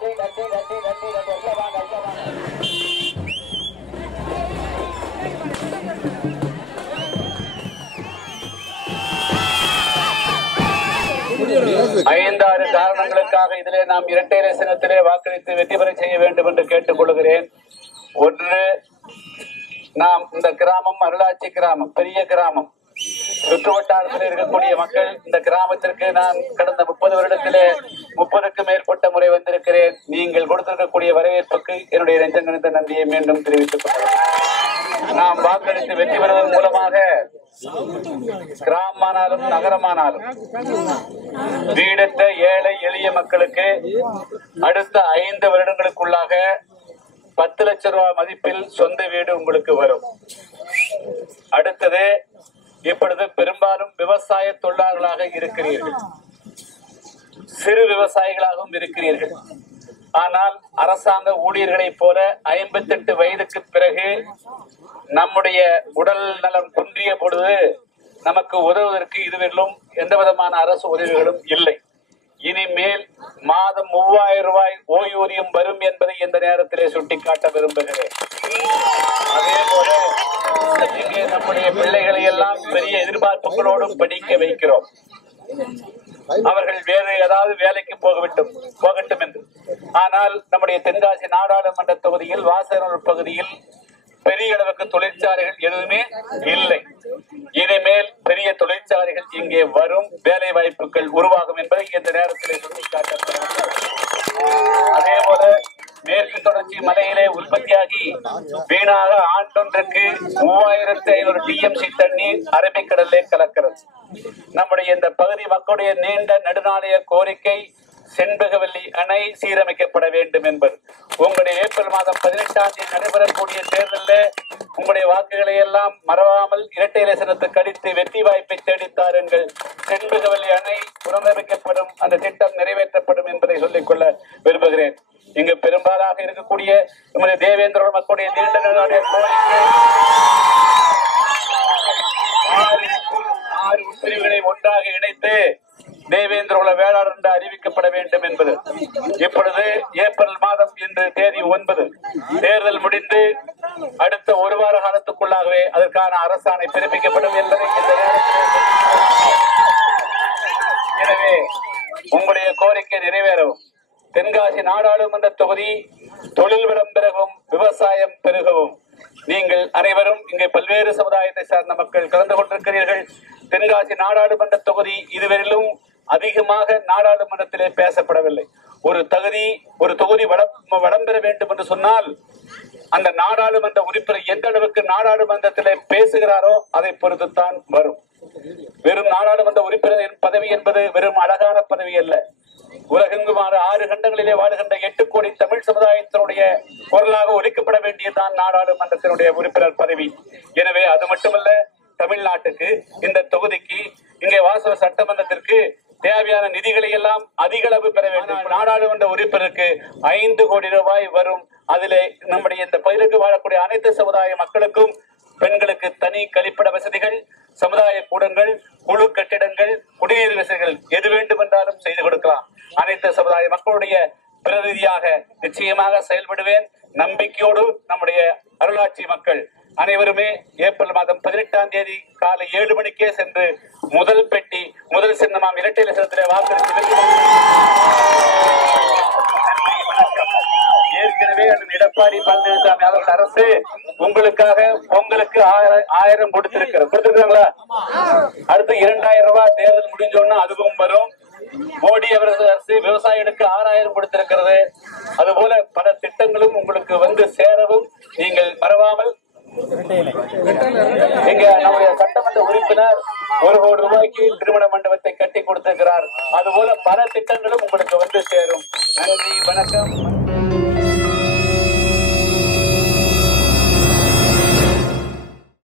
ஐந்தாறு காரணங்களுக்காக இதிலே நாம் இரட்டை இலசினத்திலே வாக்களித்து வெற்றி பெற செய்ய வேண்டும் என்று கேட்டுக் கொள்கிறேன். ஒன்று, நாம் இந்த கிராமம் அருளாட்சி கிராமம், பெரிய கிராமம். சுற்று வட்டாரத்தில் இருக்கக்கூடிய மக்கள் இந்த கிராமத்திற்கு நான் கடந்த 30 வருடத்திலே 30க்கும் மேற்பட்ட முறை வந்திருக்கிறேன். நீங்கள் கொடுத்திருக்கக்கூடிய வரவேற்புக்கு என்னுடைய நெஞ்சங்கணிந்த நன்றியை மீண்டும் தெரிவித்துக் கொள்கிறேன். நாம் வாக்களித்து வெற்றி பெறுவதன் மூலமாக கிராமமானாலும் நகரமானாலும் வீடற்ற ஏழை எளிய மக்களுக்கு அடுத்த 5 வருடங்களுக்குள்ளாக 10 லட்சம் ரூபாய் மதிப்பில் சொந்த வீடு உங்களுக்கு வரும். அடுத்தது, இப்பொழுது பெரும்பாலும் விவசாய தொழிலாளர்களாக இருக்கிறீர்கள், சிறு விவசாயிகளாகவும் இருக்கிறீர்கள். ஆனால் அரசாங்க ஊழியர்களைப் போல 58 வயதுக்கு பிறகு நம்முடைய உடல் நலம் குன்றிய பொழுது நமக்கு உதவுவதற்கு இதுவரையிலும் எந்த விதமான அரசு உதவிகளும் இல்லை. இனிமேல் மாதம் 3000 ரூபாய் ஓய்வூதியம் வரும் என்பதை இந்த நேரத்திலே சுட்டிக்காட்ட விரும்புகிறேன். அதே போல இங்கே நம்முடைய பிள்ளைகளை எல்லாம் பெரிய எதிர்பார்ப்புகளோடும் படிக்க வைக்கிறோம். அவர்கள் வேறு ஏதாவது வேலைக்கு போகட்டும் என்று. ஆனால் நம்முடைய தென்காசி நாடாளுமன்ற தொகுதியில் வாசனூர் பகுதியில் பெரிய அளவுக்கு தொழிற்சாலைகள் எதுவுமே இல்லை. இனிமேல் பெரிய தொழிற்சாலைகள் இங்கே வரும், வேலை வாய்ப்புகள் உருவாகும் என்பதை இந்த நேரத்தில் சுட்டிக்காட்டப்படுகிறது. அதே போல மேற்கு தொடர்ச்சி மலையிலே உற்பத்தியாகி வீணாக ஆண்டொன்றுக்கு 3500 TMC தண்ணீர் அரபிக்கடலிலே கலக்கிறது. நம்முடைய இந்த பகுதி மக்களுடைய நீண்ட நெடுநாளைய கோரிக்கை செண்பகவல்லி அணை சீரமைக்கப்பட வேண்டும் என்பது. உங்களுடைய ஏப்ரல் மாதம் 18ஆம் தேதி நடைபெறக்கூடிய தேர்தலில் உங்களுடைய வாக்குகளை எல்லாம் மறவாமல் இரட்டை இலசினத்துக்கு அடித்து வெற்றி வாய்ப்பை தேடித்தாருங்கள். செண்பகவல்லி அணை புனரமைக்கப்படும், அந்த திட்டம் நிறைவேற்றப்படும் என்பதை சொல்லிக்கொள்ள விரும்புகிறேன். இங்கு பெரும்பாலாக இருக்கக்கூடிய நம்முடைய தேவேந்திர மக்களுடைய நீண்ட நாளைய கோரிக்கை 6 உட்பிரிவுகளை ஒன்றாக இணைத்து தேவேந்திர குல வேளாளர் என்று அறிவிக்கப்பட வேண்டும் என்பது. இப்பொழுது ஏப்ரல் மாதம் இன்று தேதி 9, தேர்தல் முடிந்து அடுத்த 1 வார காலத்துக்குள்ளாகவே அதற்கான அரசாணை பிறப்பிக்கப்படும் என்பதை இந்த நேரத்தில். எனவே உங்களுடைய கோரிக்கை நிறைவேறவும், தென்காசி நாடாளுமன்ற தொகுதி தொழில் வளம் பெருகவும் விவசாயம் பெருகவும் நீங்கள் அனைவரும் இங்கே பல்வேறு சமுதாயத்தை சார்ந்த மக்கள் கலந்து கொண்டிருக்கிறீர்கள். தென்காசி நாடாளுமன்ற தொகுதி இதுவரையிலும் அதிகமாக நாடாளுமன்றத்திலே பேசப்படவில்லை. ஒரு தொகுதி வளம் பெற வேண்டும் என்று சொன்னால் அந்த நாடாளுமன்ற உறுப்பினர் எந்த அளவுக்கு நாடாளுமன்றத்திலே பேசுகிறாரோ அதை பொறுத்துத்தான் வரும். வெறும் நாடாளுமன்ற உறுப்பினர் பதவி என்பது வெறும் அழகான பதவி அல்ல. உலகெங்கும் 6 கண்டங்களிலே வாழுகின்ற 8 கோடி தமிழ் சமுதாயத்தினுடைய குரலாக ஒலிக்கப்பட வேண்டியதுதான் நாடாளுமன்றத்தினுடைய உறுப்பினர் பதவி. எனவே அது மட்டுமல்ல, தமிழ்நாட்டுக்கு, இந்த தொகுதிக்கு, இங்கே வாசவ சட்டமன்றத்திற்கு தேவையான நிதிகளை எல்லாம் அதிக அளவு பெற வேண்டும். நாடாளுமன்ற உறுப்பினருக்கு 5 கோடி ரூபாய் வரும். அதிலே நம்முடைய இந்த பகுதிக்கு வாழக்கூடிய அனைத்து சமுதாய மக்களுக்கும் பெண்களுக்கு தனி கழிப்பிட வசதிகள், சமுதாய கூடங்கள், குழு கட்டிடங்கள், குடிநீர் வசதிகள் எது வேண்டும் என்றாலும் செய்து கொடுக்கலாம். அனைத்து சமுதாய மக்களுடைய பிரதிநிதியாக நிச்சயமாக செயல்படுவேன். நம்பிக்கையோடு நம்முடைய அருளாட்சி மக்கள் அனைவருமே ஏப்ரல் மாதம் 18ஆம் தேதி காலை 7 மணிக்கே சென்று முதல் பெட்டி, முதல் சின்னமாம் இரட்டை இலசினத்திலே வாக்களித்து ஏற்கனவே எடப்பாடி பழனிசாமி அவர்கள் அரசு உங்களுக்காக பொங்கலுக்கு 1000 கொடுத்திருக்கிறாங்களா? அடுத்து 2000 ரூபாய் தேர்தல் முடிஞ்சோன்னா அதுவும் வரும். மோடி அவர்கள் அரசு விவசாயிகளுக்கு 6000 கொடுத்திருக்கிறது. அதுபோல பல திட்டங்களும் உங்களுக்கு வந்து சேரவும் நீங்கள் மறவாமல். இங்க நம்முடைய சட்டமன்ற உறுப்பினர் 1 கோடி ரூபாய்க்கு திருமண மண்டபத்தை கட்டி கொடுத்திருக்கிறார். அதுபோல பல திட்டங்களும் உங்களுக்கு வந்து சேரும். நன்றி, வணக்கம்.